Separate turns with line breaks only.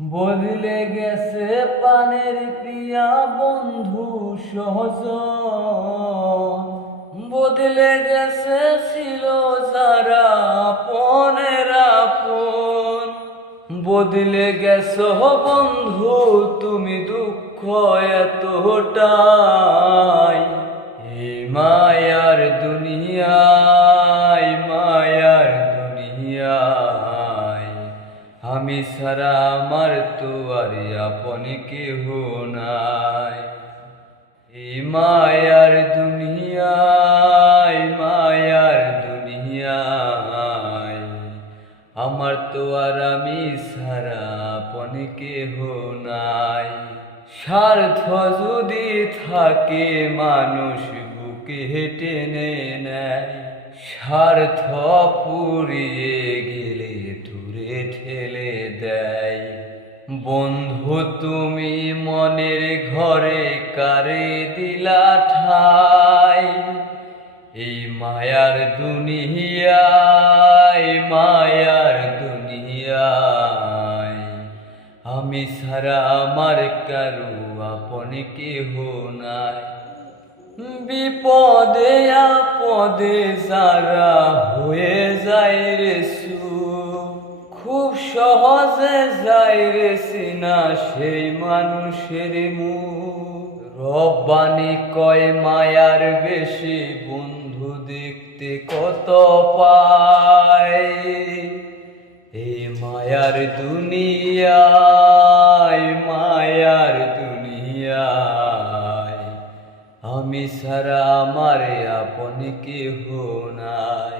বদলে গেছে পানের প্রিয়া বন্ধু সহজ। বদলে গেছে ছিল যারা পনেরো আপন। বদলে গেছ বন্ধু, তুমি দুঃখ এতটাই। এই মায়ার দুনিয়ায় আমি সারা আমার তো আর আপন কেহ নাই। এই মায়ার দুনিয়ায় মায়ার দুনিয়ায়, আমার তো আর আমি সারা আপন কেহ নাই। স্বার্থ যদি থাকে, মানুষ বুকে টেনে নেয়। স্বার্থ পুরিয়ে গেলে বন্ধু তুমি মনের ঘরে কারে দিলা ঠাই? এই মায়ার দুনিয়ায় মায়ার দুনিয়ায়। আমি সারা আমার কারু আপন কেহ নাই। বিপদে আপদে যারা হয়ে যায় রে সুখ, খুব সহজে যায় রে সিনা, সেই মানুষের মুখ। রব্বানি কয় মায়ার বেশি, বন্ধু দেখতে কত পায়? এই মায়ার দুনিয়ায় মায়ার দুনিয়ায়। আমি সারা আমার আপন কেহ নাই।